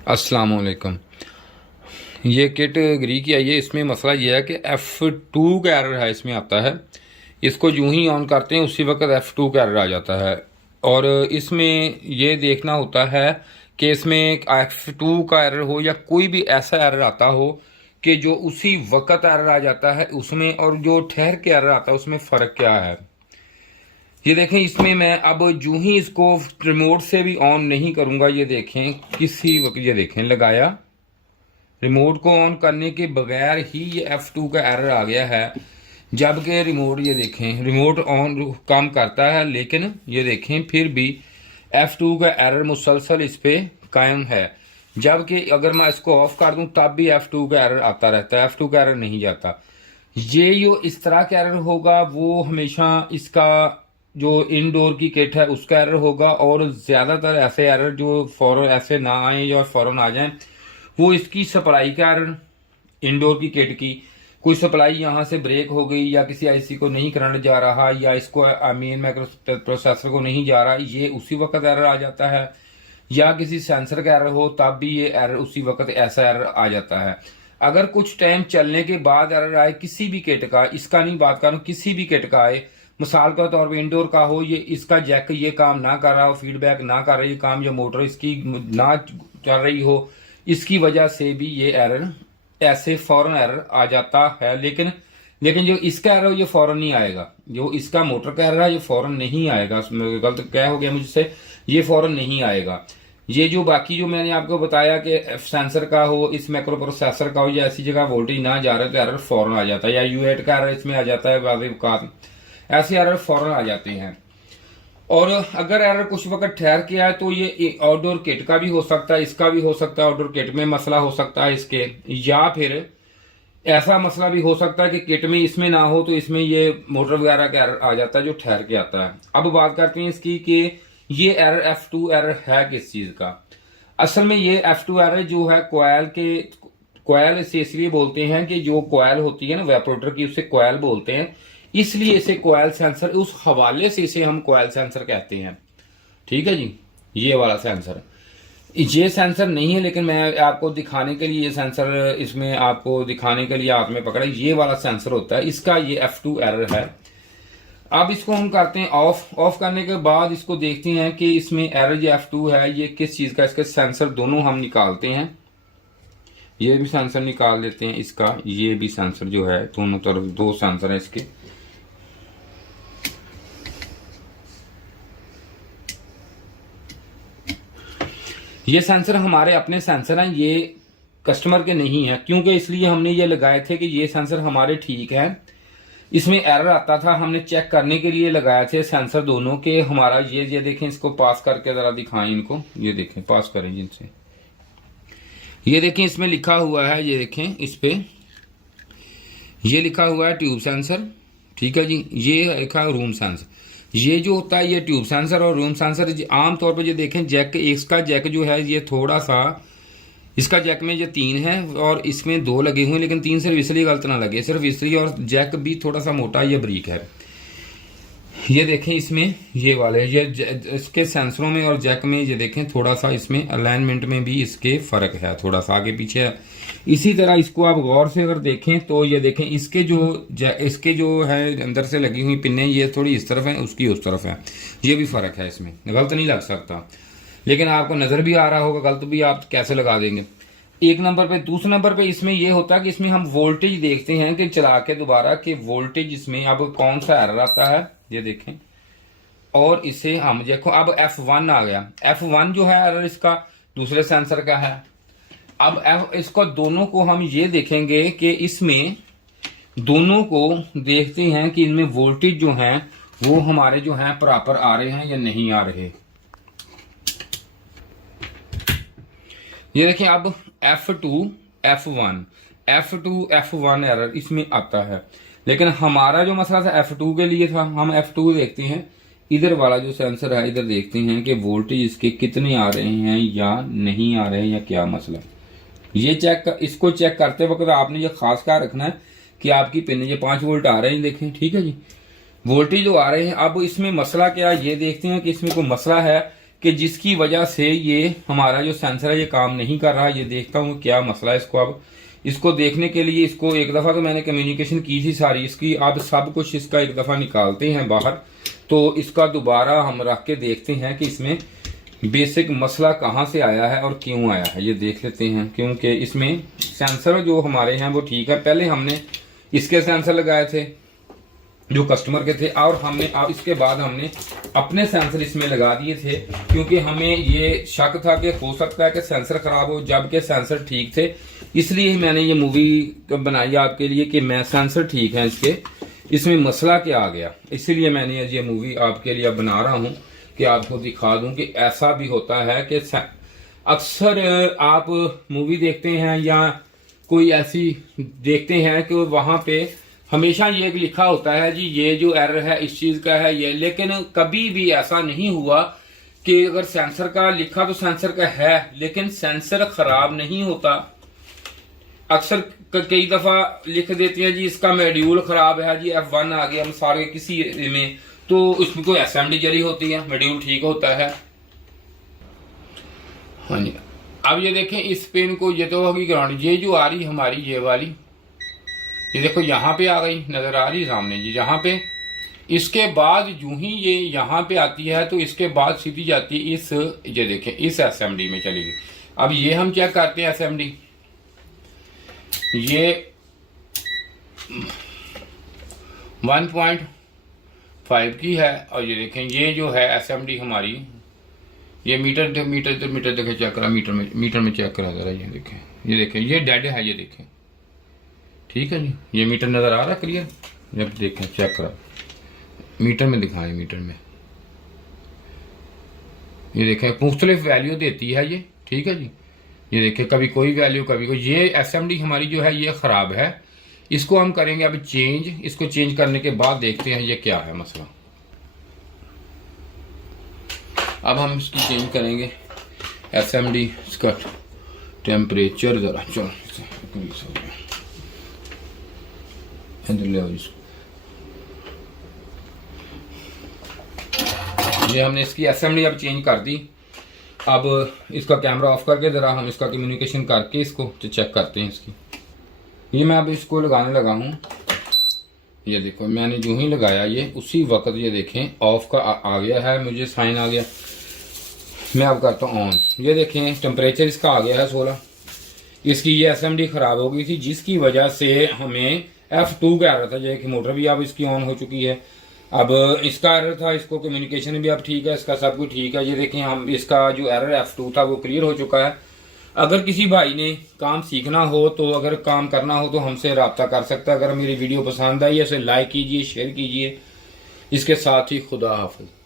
अस्सलाम वालेकुम। ये किट ग्री की आई है। इसमें मसला ये है कि F2 का एरर है, इसमें आता है। इसको यूं ही ऑन करते हैं उसी वक्त F2 का एरर आ जाता है। और इसमें ये देखना होता है कि इसमें F2 का एरर हो या कोई भी ऐसा एरर आता हो कि जो उसी वक्त एरर आ जाता है उसमें, और जो ठहर के एरर आता है उसमें फ़र्क क्या है। ये देखें, इसमें मैं अब यूं ही इसको रिमोट से भी ऑन नहीं करूंगा। ये देखें किसी वक्त, ये देखें लगाया, रिमोट को ऑन करने के बगैर ही ये F2 का एरर आ गया है। जबकि रिमोट, ये देखें रिमोट ऑन काम करता है, लेकिन ये देखें फिर भी F2 का एरर मुसलसल इस पे कायम है। जबकि अगर मैं इसको ऑफ कर दूं तब भी F2 का एरर आता रहता है, F2 का एरर नहीं जाता। ये जो इस तरह का एरर होगा वो हमेशा इसका जो इनडोर की किट है उसका एरर होगा। और ज़्यादातर ऐसे एरर जो फौरन ऐसे ना आए या फौरन आ जाएं, वो इसकी सप्लाई का एरर, इनडोर की किट की कोई सप्लाई यहाँ से ब्रेक हो गई, या किसी आईसी को नहीं करंट जा रहा, या इसको मेन माइक्रो प्रोसेसर को नहीं जा रहा, ये उसी वक्त एरर आ जाता है। या किसी सेंसर का एरर हो तब भी ये एरर उसी वक्त ऐसा एरर आ जाता है। अगर कुछ टाइम चलने के बाद एरर आए किसी भी किट का, इसका नहीं बात कर रहा हूं, किसी भी किट का आए, मिसाल के तौर पर इंडोर का हो, ये इसका जैक ये काम ना कर रहा हो, फीडबैक ना कर रही काम, या मोटर इसकी ना चल रही हो, इसकी वजह से भी ये एरर ऐसे फौरन एरर आ जाता है। लेकिन लेकिन जो इसका एरर ये फौरन नहीं आएगा। जो इसका मोटर का एरर है ये फौरन नहीं आएगा। गलत क्या हो गया मुझसे, ये फौरन नहीं आएगा। ये जो बाकी जो मैंने आपको बताया कि सेंसर का हो, इस माइक्रो प्रोसेसर का हो, या ऐसी जगह वोल्टेज ना जा रहा तो एरर फौरन आ जाता है। या U8 का एरर इसमें आ जाता है, वाजिब का ऐसे एरर फौरन आ जाते हैं। और अगर एरर कुछ वक्त ठहर के आए तो ये आउटडोर किट का भी हो सकता है, इसका भी हो सकता है, आउटडोर किट में मसला हो सकता है इसके। या फिर ऐसा मसला भी हो सकता है कि किट में इसमें ना हो तो इसमें ये मोटर वगैरह का एरर आ जाता है जो ठहर के आता है। अब बात करते हैं इसकी कि ये एरर F2 एरर है किस चीज का। असल में ये F2 एरर जो है कोयल से इसलिए बोलते हैं कि जो कोयल होती है ना वेपोरेटर की, उसे कोयल बोलते हैं, इसलिए इसे कोयल सेंसर, उस हवाले से इसे हम कोयल सेंसर कहते हैं। ठीक है जी। ये वाला सेंसर, ये सेंसर नहीं है, लेकिन मैं आपको दिखाने के लिए ये सेंसर, इसमें आपको दिखाने के लिए हाथ में पकड़ा, ये वाला सेंसर होता है, इसका ये F2 एरर है। अब इसको हम करते हैं ऑफ। ऑफ करने के बाद इसको देखते हैं कि इसमें एरर जो F2 है ये किस चीज का। इसके सेंसर दोनों हम निकालते हैं, ये भी सेंसर निकाल देते हैं इसका, ये भी सेंसर जो है, दोनों तरफ दो सेंसर है इसके। ये सेंसर हमारे अपने सेंसर हैं, ये कस्टमर के नहीं है। क्योंकि इसलिए हमने ये लगाए थे कि ये सेंसर हमारे ठीक है। इसमें एरर आता था, हमने चेक करने के लिए लगाए थे सेंसर दोनों के हमारा। ये देखें, इसको पास करके जरा दिखाएं इनको, ये देखें, पास करें जिनसे। ये देखें इसमें लिखा हुआ है, ये देखें इस पे ये लिखा हुआ है ट्यूब सेंसर। ठीक है जी। ये लिखा है रूम सेंसर। ये जो होता है ये ट्यूब सेंसर और रूम सेंसर। आमतौर पर ये देखें जैक, इसका जैक जो है ये थोड़ा सा, इसका जैक में ये 3 है और इसमें 2 लगे हुए हैं, लेकिन 3 सिर्फ इसलिए गलत ना लगे, सिर्फ इसलिए। और जैक भी थोड़ा सा मोटा या बारीक है। ये देखें इसमें ये वाले, ये इसके सेंसरों में और जैक में ये देखें थोड़ा सा इसमें अलाइनमेंट में भी इसके फर्क है, थोड़ा सा आगे पीछे है। इसी तरह इसको आप गौर से अगर देखें तो ये देखें इसके जो है अंदर से लगी हुई पिनें, ये थोड़ी इस तरफ है, उसकी उस तरफ है। ये भी फर्क है, इसमें गलत नहीं लग सकता, लेकिन आपको नजर भी आ रहा होगा, गलत भी आप कैसे लगा देंगे। एक नंबर पे। दूसरे नंबर पे इसमें यह होता है कि इसमें हम वोल्टेज देखते हैं कि चला के दोबारा कि वोल्टेज इसमें अब कौन सा एरर आता है, ये देखें। और इसे हम देखो, अब F1 आ गया। F1 जो है एरर इसका दूसरे सेंसर का है। अब इसको दोनों को हम ये देखेंगे कि इसमें दोनों को देखते हैं कि इनमें वोल्टेज जो है वो हमारे जो है प्रॉपर आ रहे हैं या नहीं आ रहे। ये देखें, अब F2 F1 एरर इसमें आता है। लेकिन हमारा जो मसला था F2 के लिए था, हम F2 देखते हैं, इधर वाला जो सेंसर है इधर देखते हैं कि वोल्टेज इसके कितने आ रहे हैं या नहीं आ रहे हैं, या क्या मसला। ये इसको चेक करते वक्त आपने ये खास ख्याल रखना है कि आपकी पिन ये 5 वोल्ट आ रहे हैं, देखें। ठीक है जी। वोल्टेज जो आ रहे हैं, अब इसमें मसला क्या है ये देखते हैं कि इसमें कोई मसला है कि जिसकी वजह से ये हमारा जो सेंसर है ये काम नहीं कर रहा। ये देखता हूँ क्या मसला है इसको। अब इसको देखने के लिए इसको एक दफ़ा तो मैंने कम्युनिकेशन की थी सारी इसकी, अब सब कुछ इसका एक दफ़ा निकालते हैं बाहर, तो इसका दोबारा हम रख के देखते हैं कि इसमें बेसिक मसला कहाँ से आया है और क्यों आया है, ये देख लेते हैं। क्योंकि इसमें सेंसर जो हमारे हैं वो ठीक है। पहले हमने इसके सेंसर लगाए थे जो कस्टमर के थे, और हमने अब इसके बाद हमने अपने सेंसर इसमें लगा दिए थे, क्योंकि हमें ये शक था कि हो सकता है कि सेंसर खराब हो, जबकि सेंसर ठीक थे। इसलिए मैंने ये मूवी बनाई आपके लिए कि मैं सेंसर ठीक है इसके, इसमें मसला क्या आ गया। इसीलिए मैंने ये मूवी आपके लिए बना रहा हूँ कि आपको दिखा दूं कि ऐसा भी होता है कि अक्सर आप मूवी देखते हैं या कोई ऐसी देखते हैं कि वहां पे हमेशा ये लिखा होता है जी ये जो एरर है इस चीज का है ये, लेकिन कभी भी ऐसा नहीं हुआ कि अगर सेंसर का लिखा तो सेंसर का है, लेकिन सेंसर खराब नहीं होता। अक्सर कई दफा लिख देते हैं जी इसका मॉड्यूल खराब है, जी F1 आ गया सारे किसी में, तो उसमें कोई असेंबली जरी होती है, मॉड्यूल ठीक होता है। हाँ जी, अब ये देखें इस पेन को, ये तो होगी ग्राउंड, ये जो आ रही हमारी ये वाली, ये देखो यहाँ पे आ गई, नजर आ रही सामने जी यहाँ पे। इसके बाद यूं ही ये यहाँ पे आती है तो इसके बाद सीधी जाती है इस, ये देखें इस एसएमडी में चली गई। अब ये हम चेक करते हैं एसएमडी, ये 1.5 की है, और ये देखें ये जो है एसएमडी हमारी, ये मीटर देखें चेक करा, मीटर में चेक करा जरा, ये देखें ये डेड है, ये देखें ठीक है जी, ये मीटर नजर आ रहा है क्लियर। जब देखें चेक करा मीटर में दिखाएं, मीटर में ये देखें मुख्तलिफ वैल्यू देती है ये, ठीक है जी। ये देखें कभी कोई वैल्यू कभी कोई। ये एसएमडी हमारी जो है ये खराब है, इसको हम करेंगे अब चेंज। इसको चेंज करने के बाद देखते हैं ये क्या है मसला। अब हम इसकी चेंज करेंगे एसएमडी, इसका टेम्परेचर जरा चलो इधर ले आओ इसको। ये हमने इसकी एसएमडी अब चेंज कर दी। अब इसका कैमरा ऑफ करके जरा हम इसका कम्युनिकेशन करके इसको तो चेक करते हैं इसकी। ये मैं अब इसको लगाने लगा हूँ, ये देखो मैंने जो ही लगाया ये उसी वक्त ये देखें ऑफ का आ गया है, मुझे साइन आ गया। मैं अब करता हूँ ऑन, ये देखें टेम्परेचर इसका आ गया है 16। इसकी ये एसएमडी खराब हो गई थी जिसकी वजह से हमें F2 का एरर था, जो कि मोटर भी अब इसकी ऑन हो चुकी है। अब इसका एरर था, इसको कम्युनिकेशन भी अब ठीक है, इसका सब कुछ ठीक है। ये देखें हम इसका जो एरर F2 था वो क्लियर हो चुका है। अगर किसी भाई ने काम सीखना हो तो अगर काम करना हो तो हमसे रब्ता कर सकता है। अगर मेरी वीडियो पसंद आई है इसे लाइक कीजिए, शेयर कीजिए। इसके साथ ही खुदा हाफिज़।